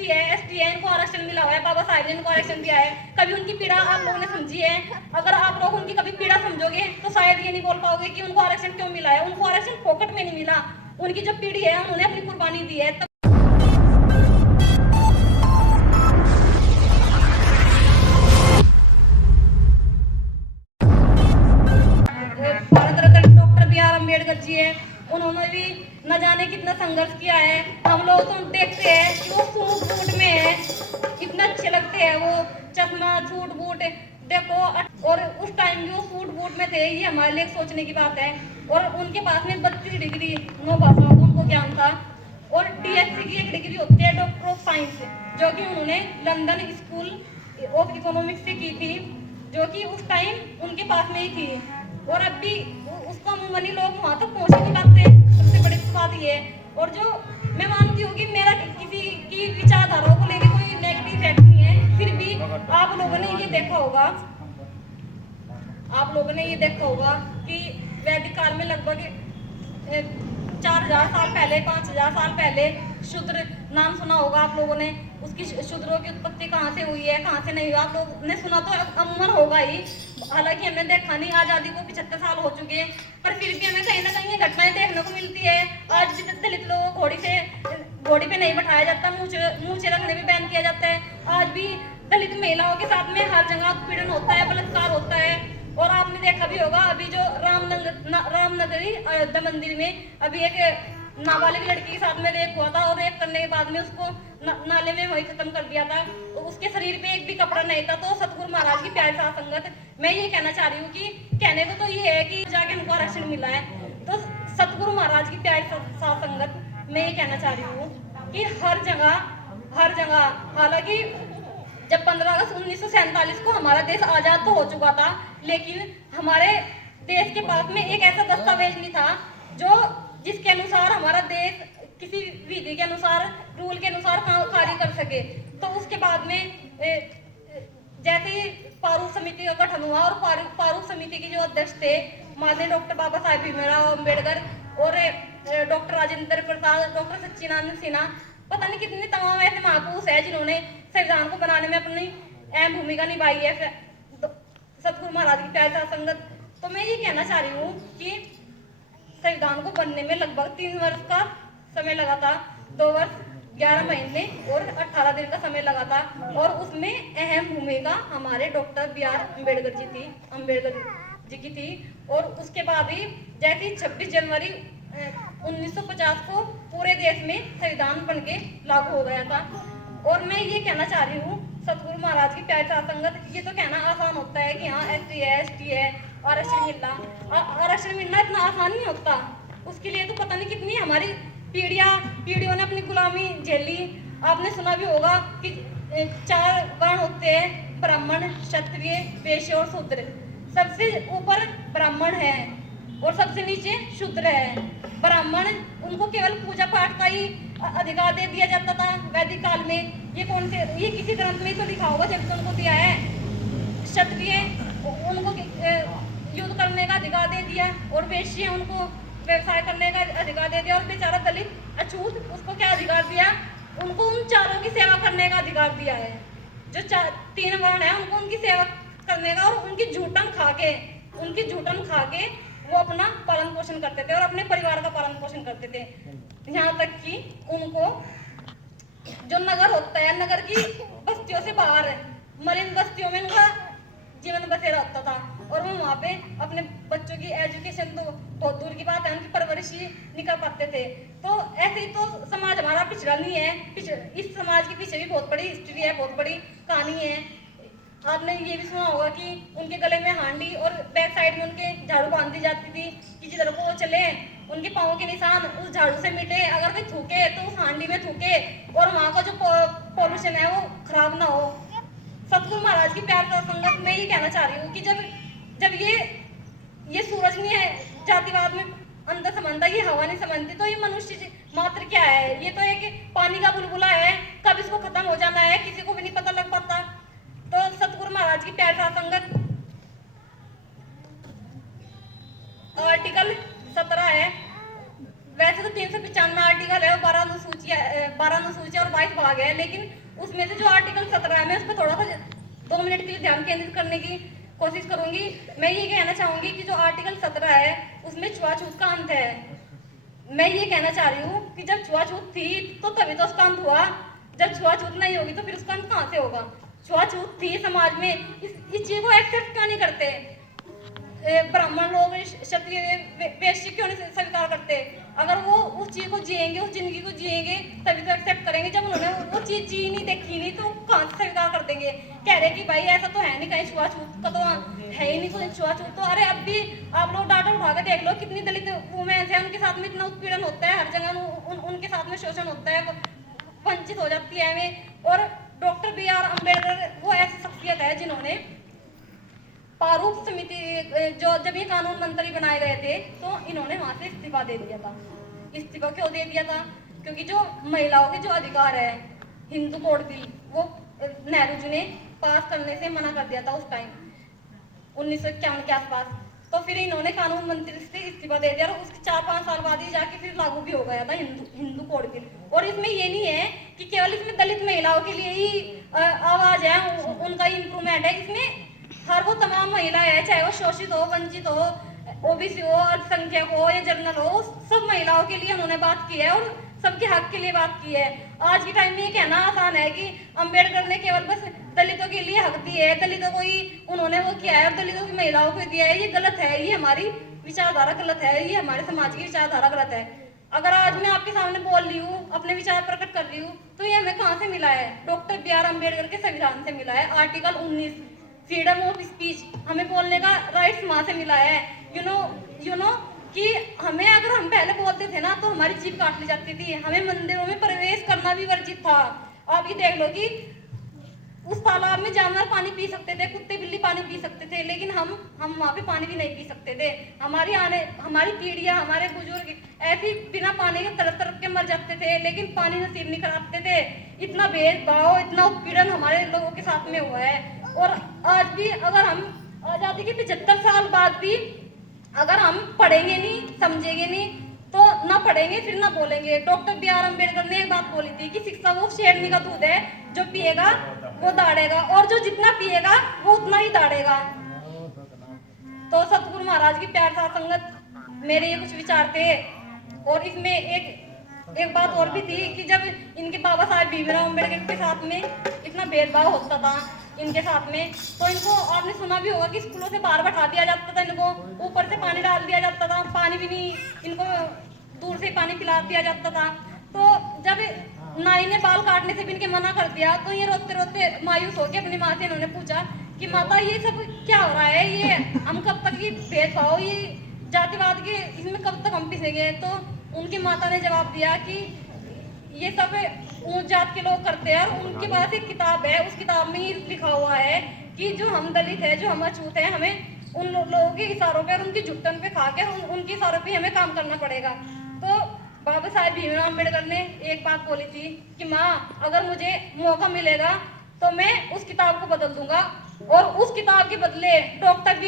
ST है, इनको आरक्षण मिला हुआ है, बाबा साहेब ने इनको आरक्षण दिया है। कभी उनकी पीड़ा आप लोगों ने समझी है? अगर आप लोग उनकी कभी पीड़ा समझोगे तो शायद ये नहीं बोल पाओगे कि उनको आरक्षण क्यों मिला है। उनको आरक्षण फोकट में नहीं मिला, उनकी जो पीढ़ी है उन्होंने अपनी कुर्बानी दी है। भारत रत्न डॉक्टर BR अम्बेडकर जी है, उन्होंने भी न जाने कितना संघर्ष किया है। हम लोग तो देखते हैं कि वो सूट बूट में है, इतना अच्छे लगते हैं वो, चश्मा सूट बूट देखो। और उस टाइम भी वो सूट बूट में थे, ये हमारे लिए सोचने की बात है। और उनके पास में 32 डिग्री 9 भाषाओं का उनको ज्ञान था। और DSc की एक डिग्री होती है, डॉक्टर ऑफ साइंस, जो कि उन्होंने लंदन स्कूल ऑफ इकोनॉमिक्स से की थी, जो कि उस टाइम उनके पास में ही थी। और अब भी उसको अमूमनी लोग वहां तक पहुंच नहीं पाते, सबसे बड़ी बात ये है। और जो मैं मानती हूँ कि मेरा किसी की विचारधाराओं को लेकर कोई नेगेटिव इफेक्ट नहीं है, फिर भी आप लोगों ने ये देखा होगा, कि वैदिक काल में लगभग 4000 साल पहले, 5000 साल पहले शूद्र नाम सुना होगा आप लोगों ने। उसकी शूद्रों की उत्पत्ति कहाँ से हुई है, कहाँ से नहीं हुई, आप लोगों ने सुना तो अमूमन होगा ही। हालांकि हमने देखा नहीं, आजादी को 75 साल हो चुके हैं, पर फिर भी हमें कहीं ना कहीं ये घटनाएं देखने को मिलती है। आज भी दलित लोगों को घोड़ी पे नहीं बैठाया जाता, मूछे रखने भी बैन किया जाता है। आज भी दलित महिलाओं के साथ में हर जगह उत्पीड़न होता है, बलात्कार होता है। और आपने देखा भी होगा, अभी जो रामनगरी अयोध्या मंदिर में अभी एक नाबालिग लड़की के साथ में रेप हुआ था, और रेप करने के बाद में उसको नाले में वही खत्म कर दिया था। तो उसके शरीर पे एक भी कपड़ा नहीं था। तो सतगुरु महाराज की प्यारी साथ संगत, मैं ये कहना चाह रही हूँ कि कहने को तो ये है कि जाके हमको आरक्षण मिला है, तो सतगुरु महाराज की प्यारी साथ संगत, मैं ये कहना चाह रही हूँ कि हर जगह, हालांकि जब 15 अगस्त 1947 को हमारा देश आजाद तो हो चुका था, लेकिन हमारे देश के पास में एक ऐसा दस्तावेज नहीं था जो जिसके अनुसार हमारा देश किसी विधि के अनुसार, रूल के अनुसार कार्य कर सके। तो उसके बाद में जैसे ही प्रारूप समिति का गठन हुआ, और प्रारूप समिति के जो अध्यक्ष थे माननीय डॉक्टर बाबा साहेब भीमराव अम्बेडकर और डॉक्टर राजेंद्र प्रसाद, डॉक्टर सच्चिदानंद सिन्हा, पता नहीं कितने तमाम ऐसे महापुरुष है जिन्होंने संविधान को बनाने में अपनी अहम भूमिका निभाई है, सतगुरु महाराज की प्यारी साथ संगत। तो मैं ये कहना चाह रही हूँ कि संविधान को बनने में लगभग 3 वर्ष का समय लगा था, 2 वर्ष 11 महीने और 18 दिन का समय लगा था। और उसमें अहम भूमिका हमारे डॉक्टर BR अम्बेडकर जी की थी। और उसके बाद ही जैसे 26 जनवरी 1950 को पूरे देश में संविधान बन के लागू हो गया था। और मैं ये कहना चाह रही हूँ, सतगुरु महाराज की प्यारी साथ संगत, ये तो कहना आसान होता है कि हाँ ST है, आरक्षण मिलना इतना आसान नहीं होता। उसके लिए तो पता नहीं कितनी हमारी पीढ़ियों ने अपनी गुलामी झेली। आपने सुना भी होगा कि 4 वर्ण होते हैं, ब्राह्मण, क्षत्रिय, वैश्य और शूद्र। सबसे ऊपर ब्राह्मण है और सबसे नीचे शूद्र है। ब्राह्मण, उनको केवल पूजा पाठ का ही अधिकार दे दिया जाता था वैदिक काल में। ये किसी ग्रंथ में तो लिखा होगा जब उनको दिया है। क्षत्रिय, उनको युद्ध करने का अधिकार दे दिया, और वैश्य उनको व्यवसाय करने का अधिकार दे दिया। और बेचारा दलित अछूत, उसको क्या अधिकार दिया? उनको उन चारों की सेवा करने का अधिकार दिया है। जो 3 वर्ण है उनको उनकी सेवा करने का, और उनकी झूठन खा के वो अपना पालन पोषण करते थे और अपने परिवार का पालन पोषण करते थे। यहाँ तक कि उनको जो नगर होता है, नगर की बस्तियों से बाहर मलिन बस्तियों में उनका जीवन बसेरा होता था। और वो वहाँ पे अपने बच्चों की एजुकेशन तो बहुत दूर की बात है, उनकी परवरिश ही नहीं कर पाते थे। तो ऐसे ही तो समाज हमारा पिछड़ा नहीं है, इस समाज के पीछे भी बहुत बड़ी हिस्ट्री है, बहुत बड़ी कहानी है। आपने ये भी सुना होगा कि उनके गले में हांडी और बैक साइड में उनके झाड़ू बांध दी जाती थी कि जिधर को वो चले उनके पाँव के निशान उस झाड़ू से मिटे। अगर कोई थूके तो उस हांडी में थूके, और वहाँ का जो पॉल्यूशन है वो खराब ना हो। सतगुरु महाराज की प्यार का संगत, मैं ये कहना चाह रही हूँ कि जब ये सूरज नहीं है जातिवाद में अंदर समझता, ये हवा नहीं समझती, तो ये मनुष्य मात्र क्या है? ये तो एक पानी का बुलबुला है, कब इसको खत्म हो जाना है किसी को भी नहीं पता लग पाता। तो सतगुरु महाराज की प्यार साथ संगत, आर्टिकल 17 है। वैसे तो 395 आर्टिकल है और 12 अनुसूचियां और 22 भाग है, लेकिन उसमें से जो आर्टिकल 17 है मैं उस पर थोड़ा सा 2 मिनट के लिए ध्यान केंद्रित करने की कोशिश करूंगी। मैं ये कहना चाहूंगी कि जो आर्टिकल 17 है उसमें छुआछूत का अंत है। मैं ये कहना चाह रही हूँ कि जब छुआछूत थी तो तभी तो उसका अंत हुआ, जब छुआछूत नहीं होगी तो फिर उसका अंत कहाँ से होगा। छुआछूत थी समाज में, इस चीज को एक्सेप्ट क्यों नहीं करते ब्राह्मण लोग, क्षत्रिय, वैश्य क्यों नहीं स्वीकार करते। अगर वो उस चीज को जिएंगे, उस जिंदगी को जिएंगे तभी तो एक्सेप्ट करेंगे। जब उन्होंने वो चीज जी नहीं, देखी नहीं, तो कहाँ से स्वीकार कर देंगे। कह रहे कि भाई ऐसा तो है नहीं, कहीं छुआछूत का तो है ही नहीं कोई छुआछूत। तो अरे अब भी आप लोग डाटा उठा के देख लो, कितनी दलित वुमेन्स है, उनके साथ में इतना उत्पीड़न होता है, हर जगह उनके साथ में शोषण होता है, वंचित हो जाती है हमें। और डॉक्टर BR अम्बेडकर वो ऐसी शख्सियत है जिन्होंने प्रारूप समिति, जो जब ये कानून मंत्री बनाए गए थे तो इन्होंने वहां से इस्तीफा दे दिया था। इस्तीफा क्यों दे दिया था? क्योंकि जो महिलाओं के जो अधिकार है, हिंदू कोड बिल, वो नेहरू जी ने पास करने से मना कर दिया था उस टाइम 1951 के आसपास। तो फिर इन्होंने कानून मंत्री से इस्तीफा दे दिया और उसके 4-5 साल बाद ही जाके फिर लागू भी हो गया था हिंदू कोड बिल। और इसमें ये नहीं है कि केवल इसमें दलित महिलाओं के लिए ही आवाज है, उनका इम्प्रूवमेंट है। इसमें हर वो तमाम महिलाएं हैं, चाहे वो शोषित हो, वंचित हो, OBC हो, अल्पसंख्यक हो या जनरल हो, सब महिलाओं के लिए उन्होंने बात की है और सबके हक के लिए बात की है। आज के टाइम में ये कहना आसान है कि अम्बेडकर ने केवल बस दलितों के लिए हक दिए है, दलितों को ही उन्होंने वो किया है और दलितों की महिलाओं को दिया है। ये गलत है, ये हमारी विचारधारा गलत है, ये हमारे समाज की विचारधारा गलत है। अगर आज मैं आपके सामने बोल रही हूँ, अपने विचार प्रकट कर रही हूँ, तो ये हमें कहाँ से मिला है? डॉक्टर BR अम्बेडकर के संविधान से मिला है। आर्टिकल 19 फ्रीडम ऑफ स्पीच, हमें बोलने का राइट्स वहां से मिला है। यू नो कि हमें, अगर हम पहले बोलते थे ना तो हमारी जीभ काट ली जाती थी, हमें मंदिरों में प्रवेश करना भी वर्जित था। आप ये देख लो कि उस तालाब में जानवर पानी पी सकते थे, कुत्ते बिल्ली पानी पी सकते थे, लेकिन हम वहां पे पानी भी नहीं पी सकते थे। हमारी पीढ़ियां, हमारे बुजुर्ग ऐसी बिना पानी के तड़प तड़प के मर जाते थे, लेकिन पानी नसीब नहीं कराते थे। इतना भेदभाव, इतना उत्पीड़न हमारे लोगों के साथ में हुआ है। और आज भी अगर हम आजादी के 75 साल बाद भी अगर हम पढ़ेंगे नहीं, समझेंगे नहीं, तो ना पढ़ेंगे फिर ना बोलेंगे। डॉक्टर BR अम्बेडकर ने एक बात बोली थी कि शिक्षा वो शेरनी का दूध है, जो पिएगा वो दाड़ेगा और जो जितना पिएगा वो उतना ही दाड़ेगा। तो सतगुरु महाराज की प्यार साथ संगत, मेरे ये कुछ विचार थे। और इसमें एक बात और भी थी कि जब इनके बाबा साहेब भीमराव अम्बेडकर के साथ में इतना भेदभाव होता था इनके साथ में, तो इनको आपने सुना भी होगा कि स्कूलों से बाहर बैठा दिया जाता था, इनको ऊपर से पानी डाल दिया जाता था, पानी भी नहीं, इनको दूर से पानी पिला दिया जाता था। तो जब नाई ने बाल काटने से भी इनके मना कर दिया तो ये रोते रोते मायूस होकर अपनी माँ से इन्होंने पूछा कि माता ये सब क्या हो रहा है, ये हम कब तक ये भेदभाव, ये जातिवाद के इसमें कब तक हम पिसेंगे। तो उनकी माता ने जवाब दिया कि ये सब ऊंच जात के लोग करते हैं और उनके पास एक किताब है, उस किताब में ही लिखा हुआ है कि जो हम दलित है, जो हम अछूत है, हमें उन लोगों के इशारों पे और उनकी झुकटन पे खा के उनके इशारों पे हमें काम करना पड़ेगा। तो बाबा साहेब भीमराव अम्बेडकर ने एक बात बोली थी कि माँ, अगर मुझे मौका मिलेगा तो मैं उस किताब को बदल दूंगा। और उस किताब के बदले डॉक्टर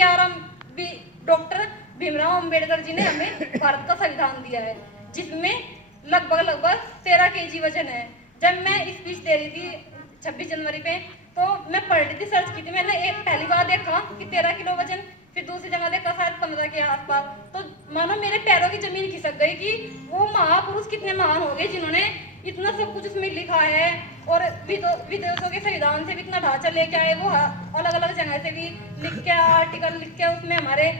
भीमराव अम्बेडकर जी ने हमें भारत का संविधान दिया है, जिसमें लगभग 13 kg वजन है। जब मैं स्पीच दे रही थी 26 जनवरी पे, तो मैं पढ़ रही थी, सर्च की थी, मैंने एक पहली बार देखा कि 13 किलो वजन, फिर दूसरी जगह देखा शायद 15 के आसपास। तो मानो मेरे पैरों की जमीन खिसक गई कि वो महापुरुष कितने महान हो गए जिन्होंने इतना सब कुछ उसमें लिखा है। और विदेशों के संविधान से भी इतना ढांचा लेके आए, वो अलग अलग जगह से भी लिख के आर्टिकल लिख के उसमें हमारे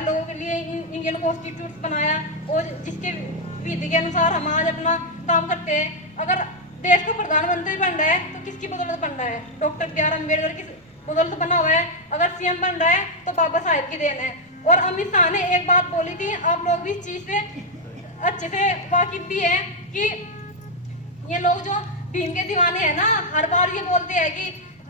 लोगों के लिए इंडियन कॉन्स्टिट्यूट बनाया, और जिसके विधि के अनुसार हम आज अपना काम करते हैं। अगर देश का प्रधानमंत्री बन रहा है तो किसकी बदौलत बन रहा है? डॉक्टर BR अम्बेडकर की बदौलत बना हुआ है। अगर CM बन रहा है तो बाबा साहेब की देन है। और अमित शाह ने एक बात बोली थी, आप लोग भी इस चीज से अच्छे से वाकिफ भी है कि ये लोग जो भीम के दीवाने हैं ना, हर बार ये बोलते हैं कि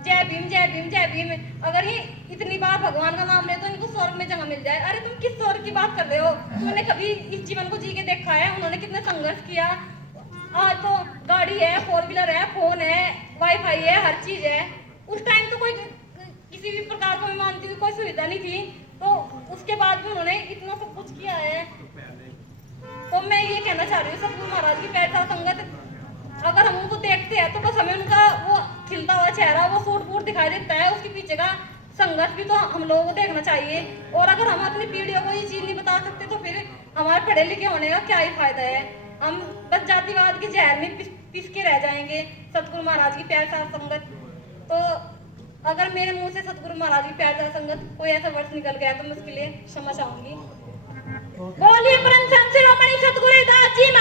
जय भीम जय भीम जय भीम। अगर ये इतनी बार भगवान का नाम ले तो इनको स्वर्ग में जगह मिल जाए। अरे तुम किस स्वर्ग की बात कर रहे हो? तुमने कभी इस जीवन को जी के देखा है? उन्होंने कितने संघर्ष किया। आज तो गाड़ी है, 4 व्हीलर है, फोन है, वाईफाई है, हर चीज है। उस टाइम तो कोई किसी भी प्रकार को मानती थी, कोई सुविधा नहीं थी, तो उसके बाद भी उन्होंने इतना सब कुछ किया है। तो मैं ये कहना चाह रही हूँ, सतगुरु महाराज की पैसा संगत, अगर हम उनको देखते तो बस हमें उनका वो खिलता हुआ चेहरा, वो सूट बूट दिखाई देता है, उसके पीछे का संघर्ष भी तो हम लोगों को देखना चाहिए। और अगर हम अपनी पीढ़ियों को ये चीज नहीं बता सकते तो फिर हमारे पढ़े लिखे होने का क्या ही फायदा है। हम बस जातिवाद के जहर में पिस के रह जाएंगे। सतगुरु महाराज की प्यार साथ संगत, तो अगर मेरे मुंह से सतगुरु महाराज की प्यार साथ संगत कोई ऐसा वर्ष निकल गया तो मैं उसके लिए क्षमा चाहूंगी। बोलिए परम संत शिरोमणि सतगुरु दास जी